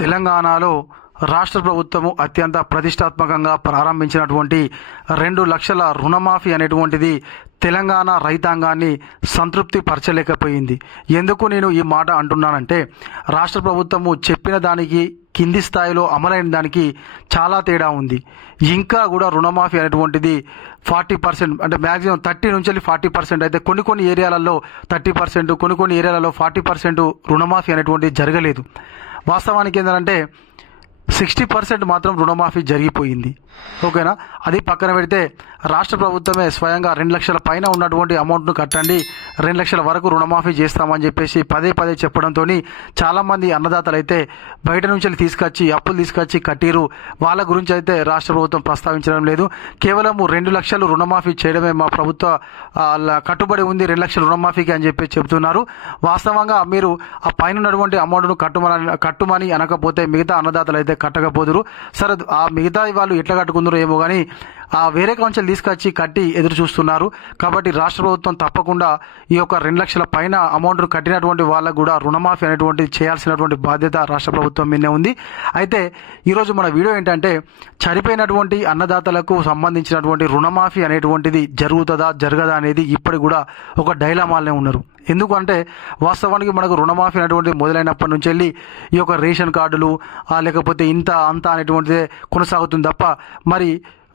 తెలంగాణలో రాష్ట్ర ప్రభుత్వము అత్యంత ప్రతిష్టాత్మకంగా ప్రారంభించినటువంటి రెండు లక్షల రుణమాఫీ అనేటువంటిది తెలంగాణ రైతాంగాన్ని సంతృప్తి పరచలేకపోయింది. ఎందుకు నేను ఈ మాట అంటున్నానంటే రాష్ట్ర ప్రభుత్వము చెప్పిన దానికి కింది స్థాయిలో అమలైన దానికి చాలా తేడా ఉంది. ఇంకా కూడా రుణమాఫీ అనేటువంటిది ఫార్టీ పర్సెంట్ అంటే మ్యాక్సిమం థర్టీ నుంచి ఫార్టీ పర్సెంట్ అయితే కొన్ని కొన్ని ఏరియాలలో థర్టీ పర్సెంట్ కొన్ని కొన్ని ఏరియాలలో ఫార్టీ పర్సెంట్ రుణమాఫీ అనేటువంటిది జరగలేదు. వాస్తవానికి ఏంటంటే సిక్స్టీ పర్సెంట్ మాత్రం రుణమాఫీ జరిగిపోయింది. ఓకేనా? అది పక్కన పెడితే రాష్ట్ర ప్రభుత్వమే స్వయంగా రెండు లక్షల పైన ఉన్నటువంటి అమౌంట్ను కట్టండి. రెండు లక్షల వరకు రుణమాఫీ చేస్తామని చెప్పేసి పదే పదే చెప్పడంతో చాలామంది అన్నదాతలు అయితే బయట నుంచి తీసుకొచ్చి అప్పులు తీసుకొచ్చి కట్టిరు వాళ్ళ గురించి అయితే రాష్ట్ర ప్రభుత్వం ప్రస్తావించడం లేదు. కేవలం రెండు లక్షలు రుణమాఫీ చేయడమే మా ప్రభుత్వ కట్టుబడి ఉంది. రెండు లక్షల రుణమాఫీకి అని చెప్పి చెబుతున్నారు. వాస్తవంగా మీరు ఆ పైన ఉన్నటువంటి అమౌంట్ను కట్టుమని కట్టుమని అనకపోతే మిగతా అన్నదాతలు అయితే కట్టకపోదురు. సరే ఆ మిగతా వాళ్ళు ఎట్లా కట్టుకుందరో ఏమో కానీ ఆ వేరే కౌన్సిల్ తీసుకొచ్చి కట్టి ఎదురు చూస్తున్నారు. కాబట్టి రాష్ట్ర ప్రభుత్వం తప్పకుండా ఈ యొక్క రెండు లక్షల పైన అమౌంట్ను కట్టినటువంటి వాళ్ళకు కూడా రుణమాఫీ అనేటువంటిది చేయాల్సినటువంటి బాధ్యత రాష్ట్ర ప్రభుత్వం మీదే ఉంది. అయితే ఈరోజు మన వీడియో ఏంటంటే చనిపోయినటువంటి అన్నదాతలకు సంబంధించినటువంటి రుణమాఫీ అనేటువంటిది జరుగుతుందా జరగదా అనేది ఇప్పటికి కూడా ఒక డైలామాలనే ఉన్నారు. ఎందుకంటే వాస్తవానికి మనకు రుణమాఫీ అనేటువంటిది మొదలైనప్పటి నుంచి వెళ్ళి ఈ యొక్క రేషన్ కార్డులు లేకపోతే ఇంత అంత అనేటువంటిదే కొనసాగుతుంది తప్ప మరి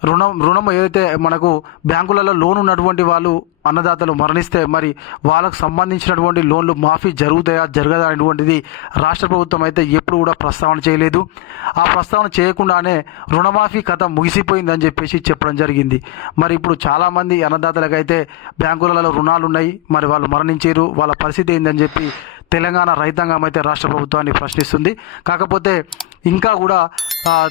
రుణం రుణం ఏదైతే మనకు బ్యాంకులలో లోన్ ఉన్నటువంటి వాళ్ళు అన్నదాతలు మరణిస్తే మరి వాళ్ళకు సంబంధించినటువంటి లోన్లు మాఫీ జరుగుతాయా జరగదా అనేటువంటిది రాష్ట్ర ప్రభుత్వం అయితే ఎప్పుడు కూడా ప్రస్తావన చేయలేదు. ఆ ప్రస్తావన చేయకుండానే రుణమాఫీ కథ ముగిసిపోయిందని చెప్పేసి చెప్పడం జరిగింది. మరి ఇప్పుడు చాలామంది అన్నదాతలకైతే బ్యాంకులలో రుణాలు ఉన్నాయి మరి వాళ్ళు మరణించారు వాళ్ళ పరిస్థితి ఏందని చెప్పి తెలంగాణ రైతాంగం అయితే రాష్ట్ర ప్రభుత్వాన్ని ప్రశ్నిస్తుంది. కాకపోతే ఇంకా కూడా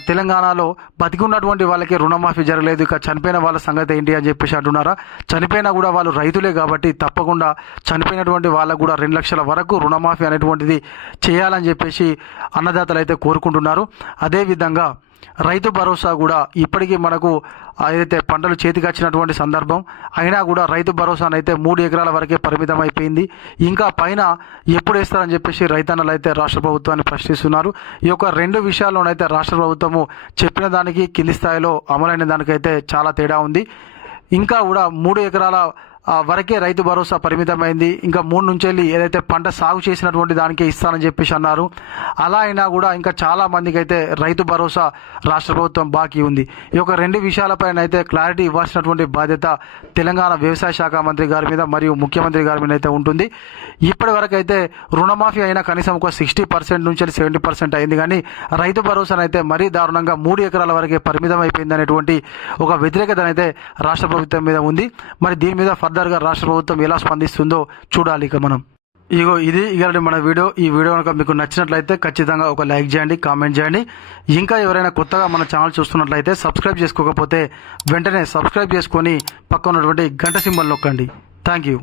తెలంగాణలో బతికి ఉన్నటువంటి వాళ్ళకి రుణమాఫీ జరగలేదు. ఇక చనిపోయిన వాళ్ళ సంగతి ఏంటి అని చెప్పేసి అంటున్నారా? చనిపోయినా కూడా వాళ్ళు రైతులే కాబట్టి తప్పకుండా చనిపోయినటువంటి వాళ్ళకు కూడా రెండు లక్షల వరకు రుణమాఫీ అనేటువంటిది చేయాలని చెప్పేసి అన్నదాతలు అయితే కోరుకుంటున్నారు. అదేవిధంగా రైతు భరోసా కూడా ఇప్పటికీ మనకు ఏదైతే పంటలు చేతికి వచ్చినటువంటి సందర్భం అయినా కూడా రైతు భరోసానైతే మూడు ఎకరాల వరకే పరిమితం అయిపోయింది ఇంకా పైన ఎప్పుడు వేస్తారని చెప్పేసి రైతన్నలు అయితే రాష్ట్ర ప్రభుత్వాన్ని ప్రశ్నిస్తున్నారు. ఈ యొక్క రెండు విషయాల్లోనైతే రాష్ట్ర ప్రభుత్వము చెప్పిన దానికి కింది స్థాయిలో అమలైన దానికైతే చాలా తేడా ఉంది. ఇంకా కూడా మూడు ఎకరాల వరకే రైతు భరోసా పరిమితమైంది. ఇంకా మూడు నుంచి వెళ్ళి ఏదైతే పంట సాగు చేసినటువంటి దానికే ఇస్తానని చెప్పేసి అన్నారు. అలా అయినా కూడా ఇంకా చాలా మందికి అయితే రైతు భరోసా రాష్ట్ర ప్రభుత్వం బాకీ ఉంది. ఈ యొక్క రెండు విషయాలపైన అయితే క్లారిటీ ఇవ్వాల్సినటువంటి బాధ్యత తెలంగాణ వ్యవసాయ శాఖ మంత్రి గారి మీద మరియు ముఖ్యమంత్రి గారి మీద అయితే ఉంటుంది. ఇప్పటి వరకు అయితే రుణమాఫీ అయినా కనీసం ఒక సిక్స్టీ పర్సెంట్ నుంచి సెవెంటీ పర్సెంట్ అయింది. కానీ రైతు భరోసానైతే మరీ దారుణంగా మూడు ఎకరాల వరకే పరిమితం అయిపోయింది అనేటువంటి ఒక వ్యతిరేకత అయితే రాష్ట్ర ప్రభుత్వం మీద ఉంది. మరి దీని మీద ఫర్దర్గా రాష్ట్ర ప్రభుత్వం ఎలా స్పందిస్తుందో చూడాలి ఇక మనం. ఇగో ఇది ఇక మన వీడియో. ఈ వీడియో కనుక మీకు నచ్చినట్లయితే ఖచ్చితంగా ఒక లైక్ చేయండి కామెంట్ చేయండి. ఇంకా ఎవరైనా కొత్తగా మన ఛానల్ చూస్తున్నట్లయితే సబ్స్క్రైబ్ చేసుకోకపోతే వెంటనే సబ్స్క్రైబ్ చేసుకొని పక్కన ఉన్నటువంటి గంట సింబల్ నొక్కండి. Thank you.